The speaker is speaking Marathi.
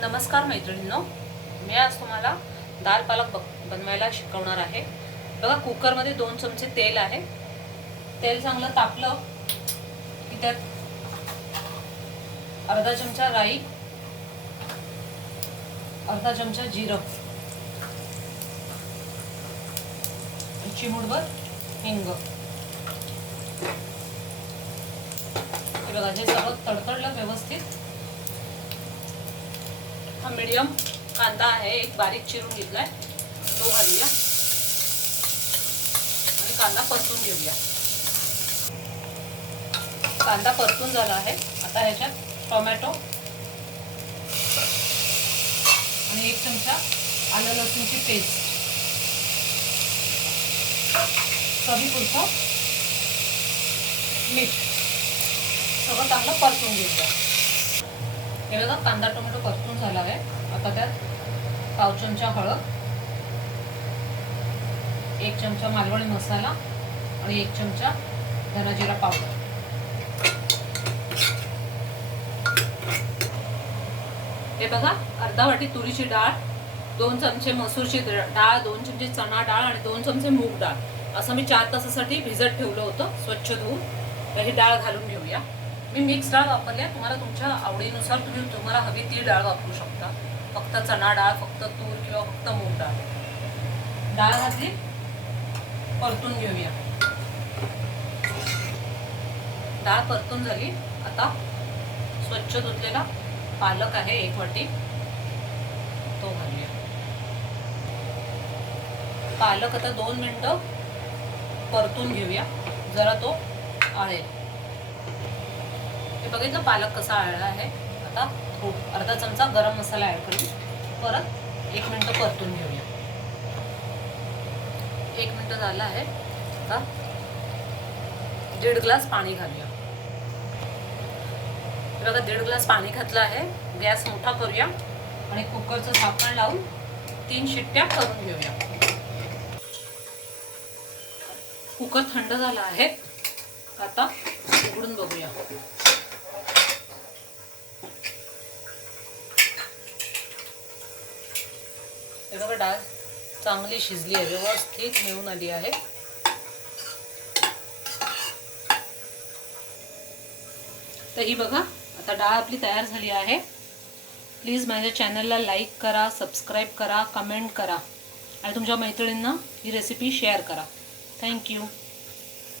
नमस्कार मैत्रिणींनो, मी आज तुम्हाला दाल पालक बनवायला शिकवणार आहे। बघा, कुकरमध्ये 2 चमचे तेल आहे। तेल चांगलं तापलं की त्यात अर्धा चमचा राई, अर्धा चमचा जिरं, चिमूटभर हिंग, हे बघा जे सगळं तडतडलं व्यवस्थित। हा मीडियम कांदा आहे, एक बारीक चिरून घेतलाय, तो घालूया आणि कांदा परतून घेऊया। कांदा परतून झाला आहे। आता ह्याच्यात टोमॅटो आणि 1 चमचा आलं लसूणची पेस्ट, चवीपुरतं मीठ, सगळं चांगलं परतून घेऊया। हे बघा, कांदा टोमॅटो परतून झाला आहे। आता त्यात पाव चमचा हळद, 1 चमचा मालवणी मसाला आणि 1 चमचा धना जिरा पावडर। हे बघा, अर्धा वाटी तुरीची डाळ, 2 चमचे मसूरची डाळ, 2 चमचे चणा डाळ आणि 2 चमचे मूग डाळ असं मी 4 तासासाठी भिजत ठेवलं होतं, स्वच्छ धुवून। ही डाळ घालून घेऊया। मी मिक्स डाळ वापरली आहे, तुम्हाला तुमच्या आवडीनुसार तुम्हाला हवी ती डाळ वापरू शकता। फक्त चणा डाळ, फक्त तूर किंवा फक्त मूग डाळ। डाळ घातली, परतून घेऊया। डाळ परतून झाली। आता स्वच्छ धुतलेला पालक आहे 1 वाटी, तो घालूया। पालक आता 2 मिनिटं परतून घेऊया, जरा तो आळेल। हे बघितलं पालक कसा आळला आहे। आता अर्धा चमचा गरम मसाला ऍड करून परत 1 मिनिट परतून घेऊया। 1 मिनिट झालं आहे। आता 1.5 ग्लास पाणी घालूया। बघा, 1.5 ग्लास पाणी घातलं आहे। गॅस मोठा करूया आणि कुकरचं झाकण लावून 3 शिट्ट्या करून घेऊया। कुकर थंड झाला आहे, आता उघडून बघूया। हे बघा, डाळ चांगली शिजली आहे, व्यवस्थित मिळून आली आहे। तर ही बघा, आता डाळ आपली तयार झाली आहे। प्लीज माझ्या चॅनलला लाईक करा, सबस्क्राईब करा, कमेंट करा आणि तुमच्या मैत्रिणींना ही रेसिपी शेअर करा। थँक्यू।